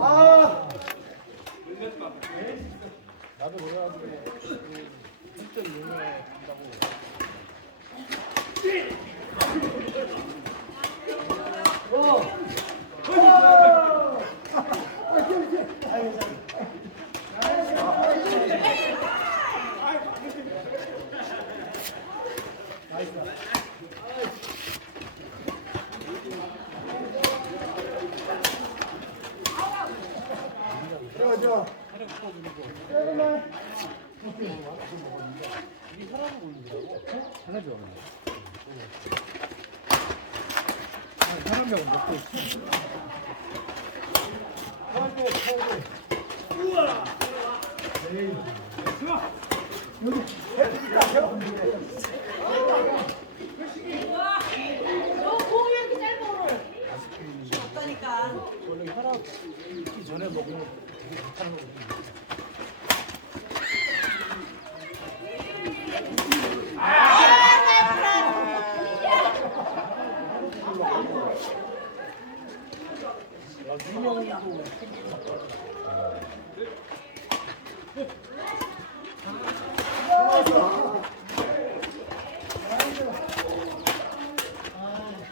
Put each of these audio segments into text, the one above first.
아, 나도 그래가지고 진짜 유명해 한다고. 저, 저. 하나죠. 사람하고 먹고 있어. 너 공이 이렇게 짧아 오늘. 없다니까. 원래 혈압 있기 전에 먹으면 되게 좋다는 거거든요. 야, 유명도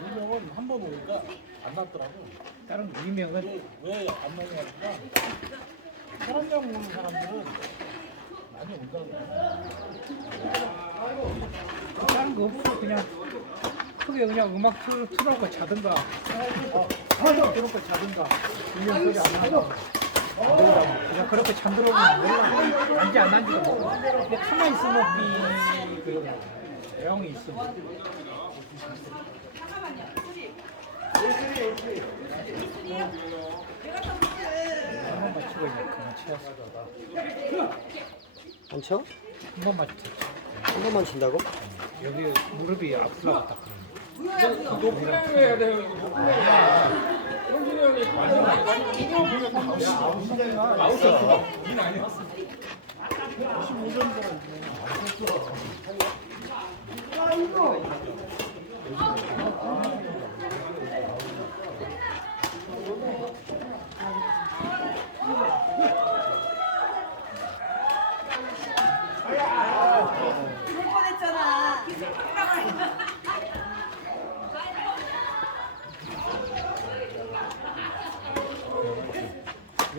유명은 한 번 오니까 안 났더라고. 다른 유명은 왜안 나냐니까 사람장 오는 사람들은 많이 온 다른 거 없어. 그냥 크게 그냥 음악 틀, 틀어놓고 자든가. 틀어놓고 자든가. 유명 소리 안 나고. 그냥 그렇게 잠들어 보면 몰라 난지 안 난지도 모르고. 근데 가만히 있으면 삐그 대형이 있어. 한번 맞추고 이제 그만 치웠어 안 쳐? 한 번만 쳤지 한 번만 친다고? 여기 무릎이 아프다고 딱 그러는 죽을 뻔했잖아.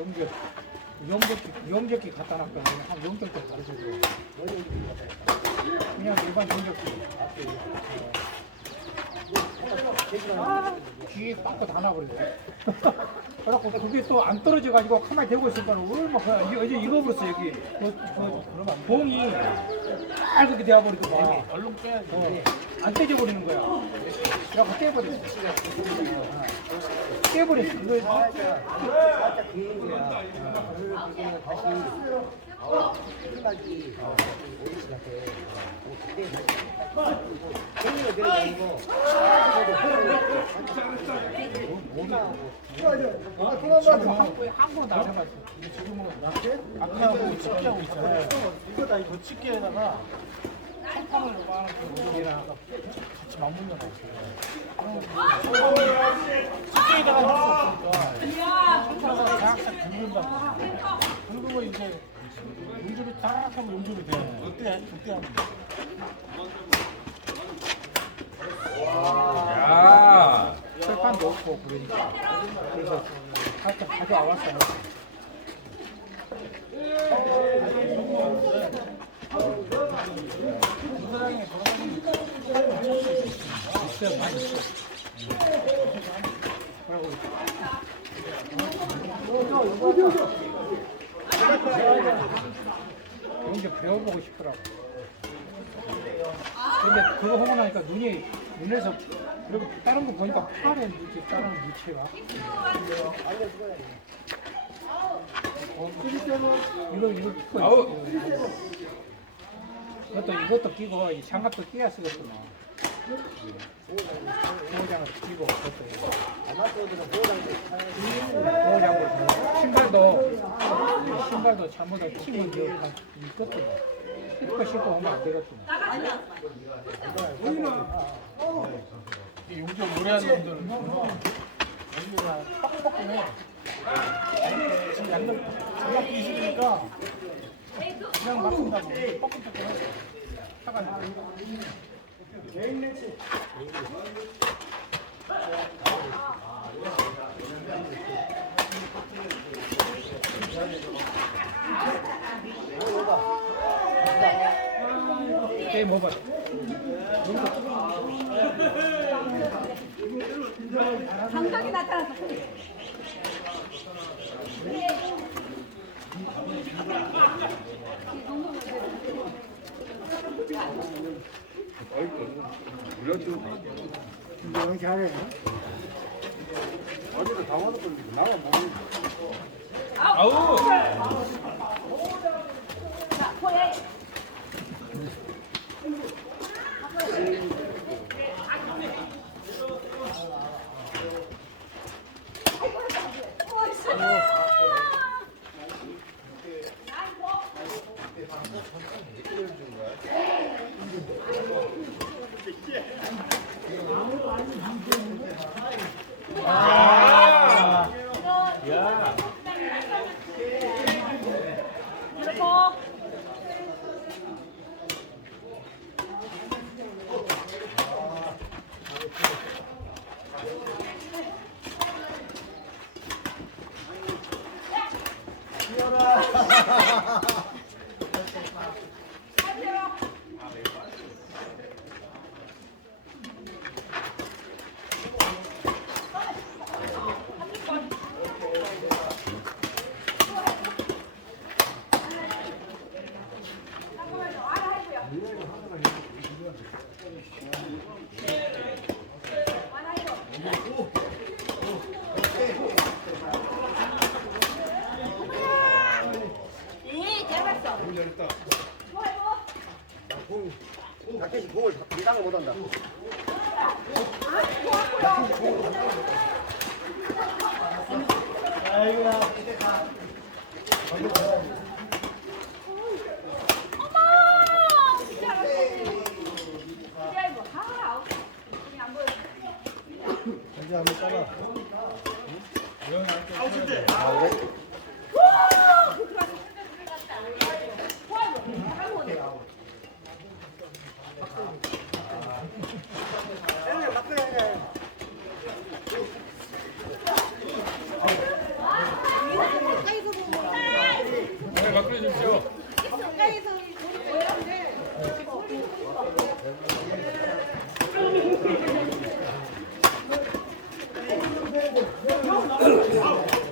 용접 용접기 용접기 갖다 놨거든 한 용접기 가르쳐줘 그냥 일반 용접기. 아, 뒤에 빠꾸 다 나버려 그래갖고 그게 또 안 떨어져가지고 가만히 대고 있으니까 얼마나 이게 어제 익어버렸어 여기. 그, 그 봉이 빨갛게 되어버리고 막 얼른 빼야지. 어, 안 떼져버리는 거야 이거 그. 뭐 해봤어 지금은 아까하고 집게하고 있잖아요. 이거 다 이거 집게에다가 같이 긁는다고. 긁으면 이제 용접이 딱 하면 용접이 돼. 그때 그때 하면 돼. 야, 철판도 없고 그러니까 그래서 살짝 가져와봤어 있 있어 이제 배워보고 싶더라고. 근데 그거 하고 나니까 눈이 눈에서 그리고 다른 거 보니까 파래 이렇게 다른 물체가. 어, 이거 이거. 이것도 이것도 끼고 이 장갑도 끼야 쓰겠구나. 보호장갑 끼고 그것도 보호장갑 신발도 신발도 잘못하면 끼면 이거 다 이것도 실컷 신고 오면 안 되겠구나. 이 용접 오래 하는 놈들은 여기가 빡빡해. 지금 양면 장갑도 있으니까 그냥 막 쓴다고 뻐끔뻐끔해 차가 게임 오버. 감각이 나타났어. 이런 잘해. 어제도 다 먹었거든. 나만 먹는 자, 포에. onda. Pues. Oh.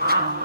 아,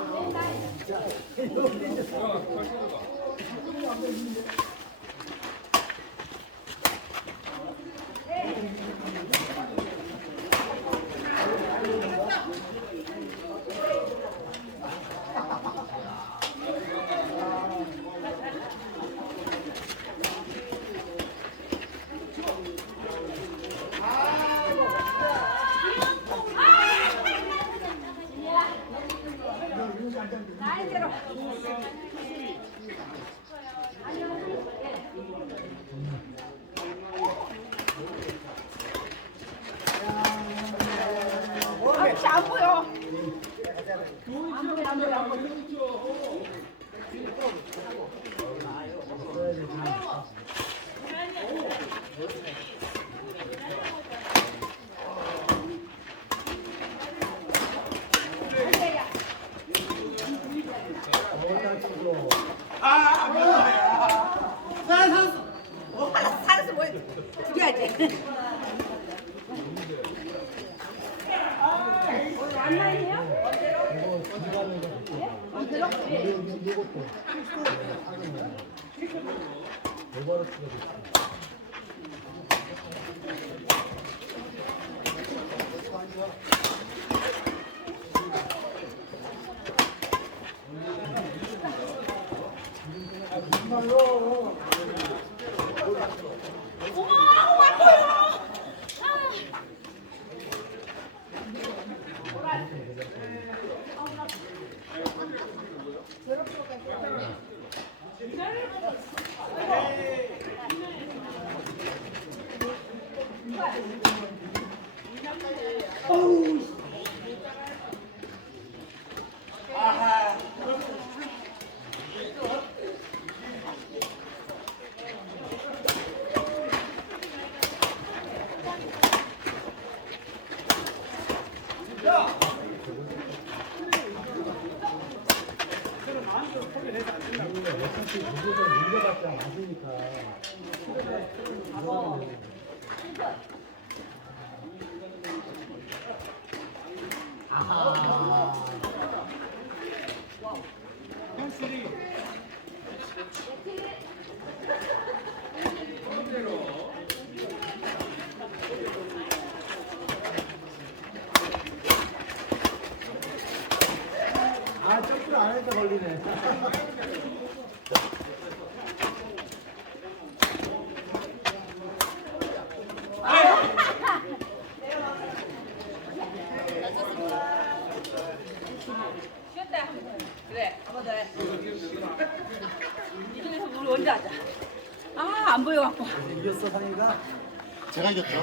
어, 살았어, 뭐, 죽여야지. 안 나이에요? 어차피 했다 걸리네. 쉬었다. 그래, 한번 더 해. 이쪽에서 우리 언제 하자. 아, 안 보여갖고. 이겼어, 상이가? 제가 이겼죠.